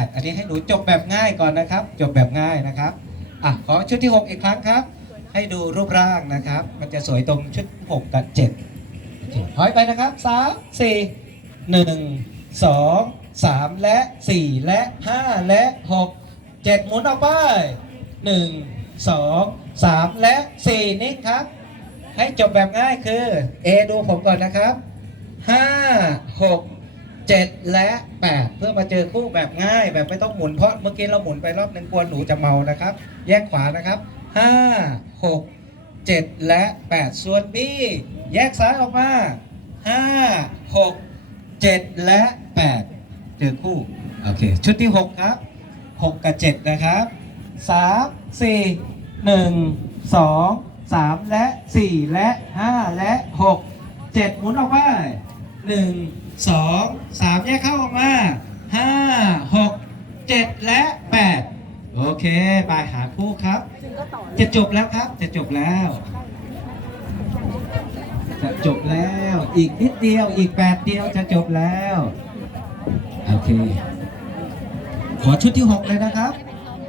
8 อันนี้ให้หนูจบแบบง่ายก่อนนะครับ จบแบบง่ายนะครับอะขอชุดที่ 6 อีกครั้งครับ ให้ดูรูปร่างนะครับ มันจะสวยตรงชุด 6 กับ7ถอยไปนะครับ 3 4 1 2 3 และ 4 และ 5 และ 6 7 หมุนออกไป 1 2 3 และ 4 นิ่งครับ ให้จบแบบง่ายคือ A ดูผมก่อนนะครับ 5 6 7 และ 8 เพื่อมาเจอคู่แบบง่ายแบบไม่ต้องหมุนเพราะเมื่อกี้เราหมุนไปรอบหนึงกลัวหนูจะเมานะครับ แยกขวานะครับ 5 6 7 และ 8 ส่วน B แยกซ้ายออกมา 5 6 7 และ 8 เจอคู่โอเคชุดที่ 6 ครับ 6 กับ 7 นะครับ 3 4 1 2 3 และ 4 และ 5 และ 6 7 หมุนออกไป 1 2 3แยกเข้าออกมา5 6 7และ8โอเคไปหาคู่ครับ จะจบแล้วครับ จะจบแล้ว จะจบแล้ว อีกนิดเดียว อีก8เดียวจะจบแล้ว โอเค ขอชุดที่6เลยนะครับ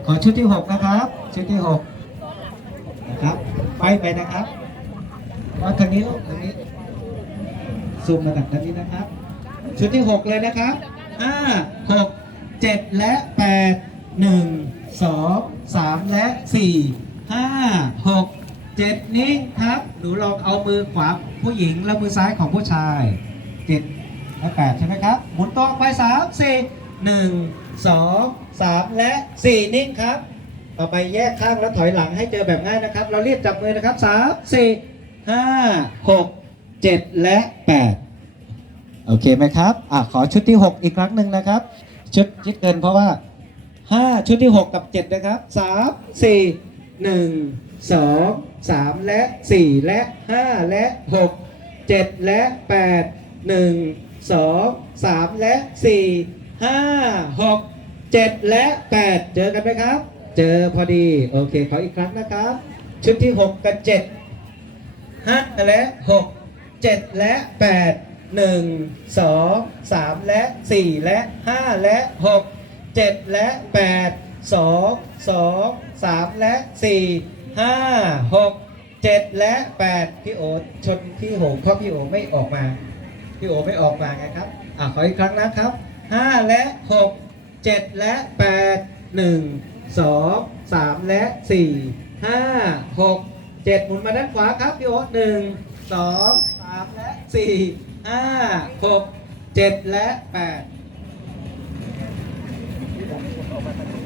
ขอชุดที่6นะครับ ชุดที่6นะครับ ไปไปนะครับมาทางนี้ลูกทางนี้ ซูมมาจากด้านนี้นะครับ ชุดที่ 6 เลยนะครับ5 6 7 และ 8 1 2 3 และ 4 5 6 7 นิ่งครับ หนูลองเอามือขวาผู้หญิงแล้วมือซ้ายของผู้ชาย 7 และ 8 ใช่ไหมครับ หมุนตัวไป 3 4 1 2 3 และ 4 นิ่งครับ ต่อไปแยกข้างแล้วถอยหลังให้เจอแบบง่ายนะครับ เราเรียบจับมือนะครับ 3 4 5 6 7 และ 8 โอเคไหมครับอะขอชุดที่ 6 อีกครั้งหนึ่งนะครับ ชุดชิดเกินเพราะว่า 5 ชุดที่ 6 กับ 7 นะครับ 3 4 1 2 3 และ 4 และ 5 และ 6 7 และ 8 1 2 3 และ 4 5 6 7 และ 8 เจอกันไหมครับ เจอพอดี โอเค ขออีกครั้งนะครับ ชุดที่ 6 กับ7ห้าและห กเจ็ดและแปดหนึ่งสองสามและสี่และห้าและหกเจ็ดและแปดสองสองสามและสี่ห้าหกเจ็ดและแปดพี่โอชนพี่โหงเพราะพี่โอไม่ออกมา พี่โอไม่ออกมาไงครับ อะขออีกครั้งนะครับห้าและหกเจ็ดและแปดหนึ่งสองสามและสี่ห้าหกเจ็ดหมุนมาด้านขวาครับ พี่โอหนึ่ง สองสามและสี่ห้าหกเจ็ดและแปด